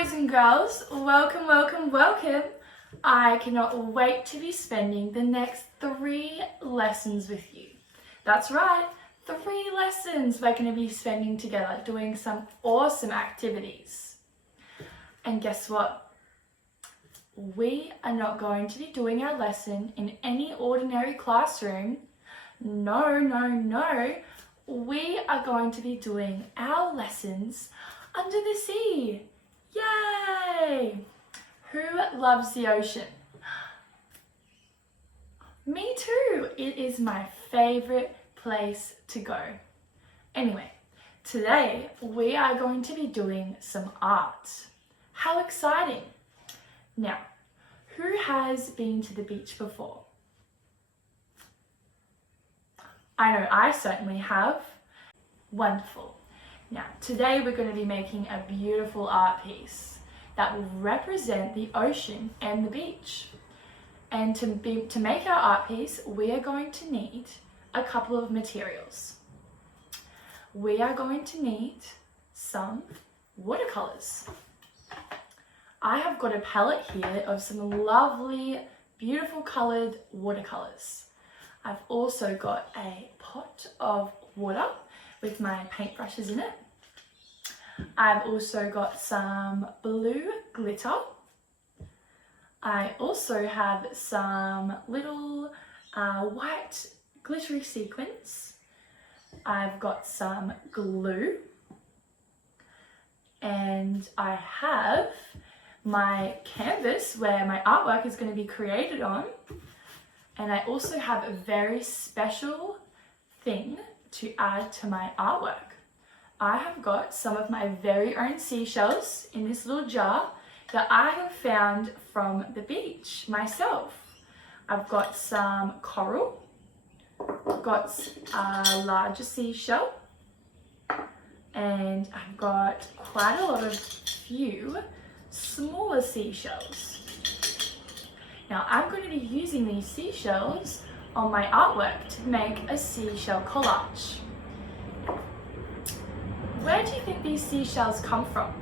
boys and girls, welcome, welcome, welcome. I cannot wait to be spending the next 3 lessons with you. That's right, 3 lessons we're going to be spending together doing some awesome activities. And guess what? We are not going to be doing our lesson in any ordinary classroom. No. We are going to be doing our lessons under the sea. Yay! Who loves the ocean? Me too. It is my favorite place to go. Anyway, today we are going to be doing some art. How exciting! Now, who has been to the beach before? I know I certainly have. Wonderful. Now, today we're going to be making a beautiful art piece that will represent the ocean and the beach. And to make our art piece, we are going to need a couple of materials. We are going to need some watercolors. I have got a palette here of some lovely, beautiful colored watercolors. I've also got a pot of water with my paintbrushes in it. I've also got some blue glitter. I also have some little white glittery sequins. I've got some glue. And I have my canvas where my artwork is going to be created on. And I also have a very special thing to add to my artwork. I have got some of my very own seashells in this little jar that I have found from the beach myself. I've got some coral, I've got a larger seashell, and I've got quite a lot of few smaller seashells. Now I'm going to be using these seashells on my artwork to make a seashell collage. Where do you think these seashells come from?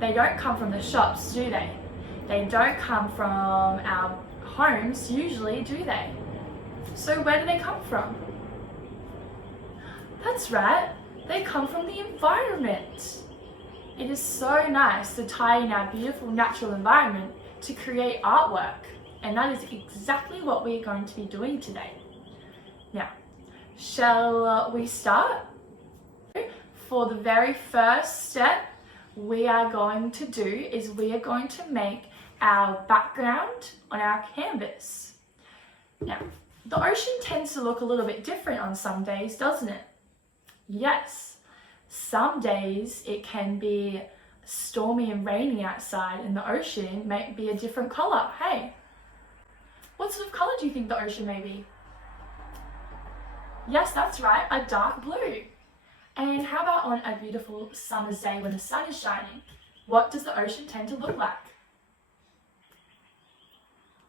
They don't come from the shops, do they? They don't come from our homes usually, do they? So where do they come from? That's right, they come from the environment. It is so nice to tie in our beautiful natural environment to create artwork. And that is exactly what we're going to be doing today. Now, shall we start? For the very first step we are going to do is we are going to make our background on our canvas. Now, the ocean tends to look a little bit different on some days, doesn't it? Yes, some days it can be stormy and rainy outside and the ocean may be a different color. Hey, what sort of color do you think the ocean may be? Yes, that's right, a dark blue. And how about on a beautiful summer's day when the sun is shining? What does the ocean tend to look like?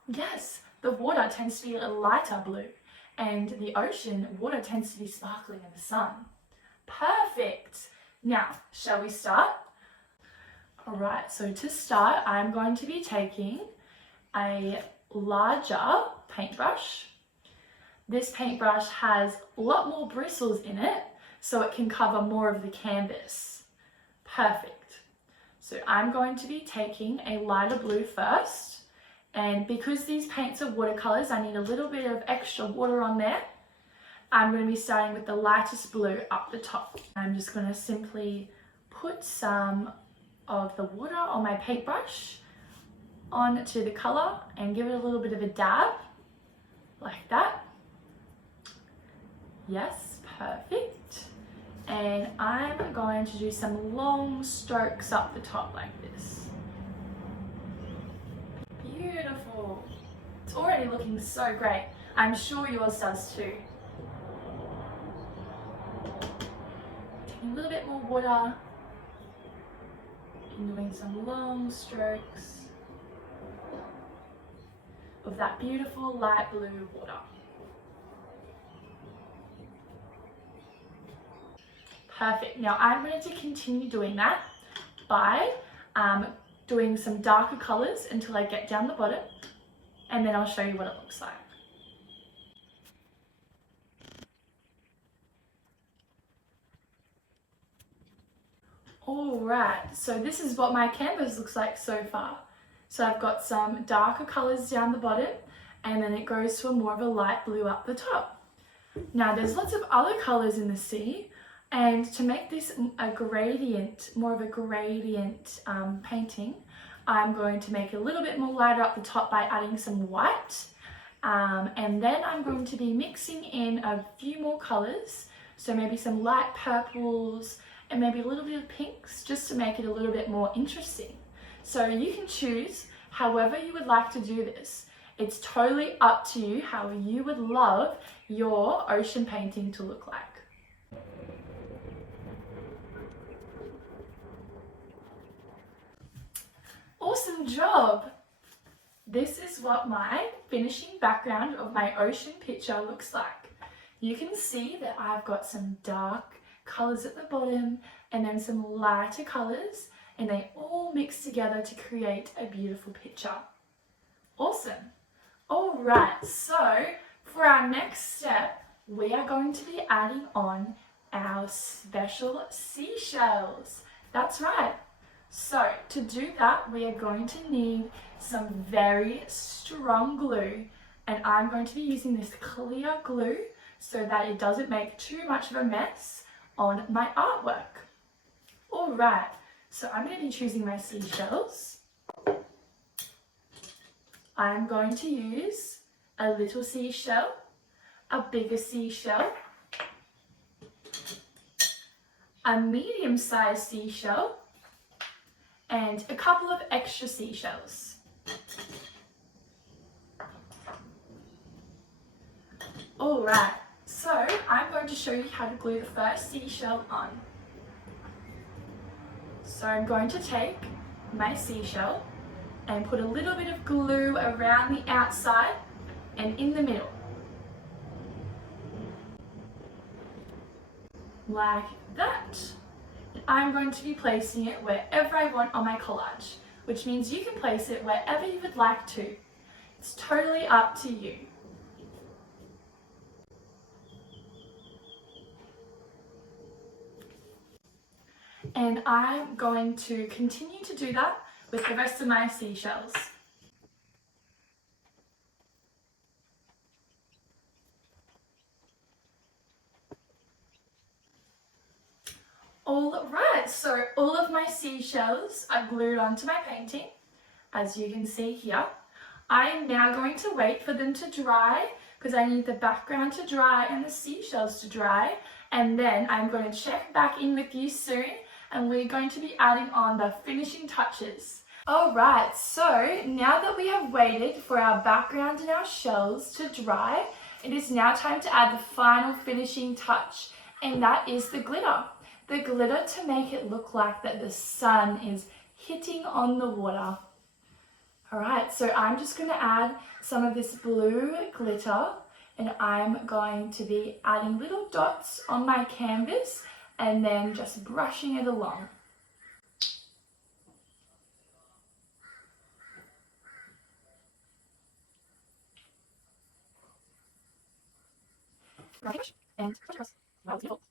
Yes, the water tends to be a lighter blue, and the ocean water tends to be sparkling in the sun. Perfect! Now, shall we start? Alright, so to start, I'm going to be taking a larger paintbrush. This paintbrush has a lot more bristles in it, so it can cover more of the canvas. Perfect. So I'm going to be taking a lighter blue first, and because these paints are watercolors, I need a little bit of extra water on there. I'm going to be starting with the lightest blue up the top. I'm just going to simply put some of the water on my paintbrush onto the color and give it a little bit of a dab, like that. Yes, perfect. And I'm going to do some long strokes up the top like this. Beautiful. It's already looking so great. I'm sure yours does too. Taking a little bit more water and doing some long strokes of that beautiful light blue water. Perfect. Now I'm going to continue doing that by doing some darker colors until I get down the bottom, and then I'll show you what it looks like. Alright, so this is what my canvas looks like so far. So I've got some darker colors down the bottom, and then it goes to a more of a light blue up the top. Now there's lots of other colors in the sea, and to make this a gradient, more of a gradient painting, I'm going to make it a little bit more lighter up the top by adding some white. And then I'm going to be mixing in a few more colors, so maybe some light purples, and maybe a little bit of pinks, just to make it a little bit more interesting. So you can choose however you would like to do this. It's totally up to you how you would love your ocean painting to look like. Awesome job! This is what my finishing background of my ocean picture looks like. You can see that I've got some dark colors at the bottom and then some lighter colors, and they all mix together to create a beautiful picture. Awesome. Alright, so for our next step, we are going to be adding on our special seashells. That's right. So to do that, we are going to need some very strong glue, and I'm going to be using this clear glue so that it doesn't make too much of a mess on my artwork. Alright, so I'm going to be choosing my seashells. I'm going to use a little seashell, a bigger seashell, a medium-sized seashell, and a couple of extra seashells. Alright, so I'm going to show you how to glue the first seashell on. So I'm going to take my seashell and put a little bit of glue around the outside and in the middle. Like that. I'm going to be placing it wherever I want on my collage, which means you can place it wherever you would like to. It's totally up to you. And I'm going to continue to do that with the rest of my seashells. Alright, so all of my seashells are glued onto my painting, as you can see here. I am now going to wait for them to dry, because I need the background to dry and the seashells to dry, and then I'm going to check back in with you soon, and we're going to be adding on the finishing touches. Alright, so now that we have waited for our background and our shells to dry, it is now time to add the final finishing touch, and that is the glitter. The glitter to make it look like that the sun is hitting on the water. Alright, so I'm just going to add some of this blue glitter, and I'm going to be adding little dots on my canvas and then just brushing it along. And brush across. Wow, it's beautiful.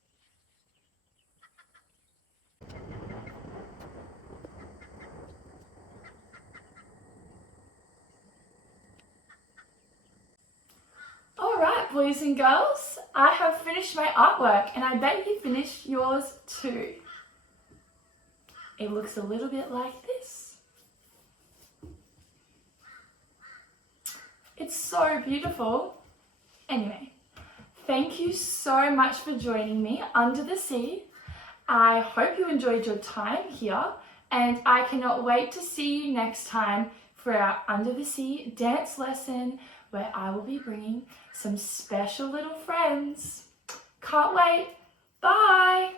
Alright, boys and girls, I have finished my artwork, and I bet you finished yours too. It looks a little bit like this. It's so beautiful. Anyway, thank you so much for joining me under the sea. I hope you enjoyed your time here, and I cannot wait to see you next time for our Under the Sea dance lesson, where I will be bringing some special little friends. Can't wait. Bye.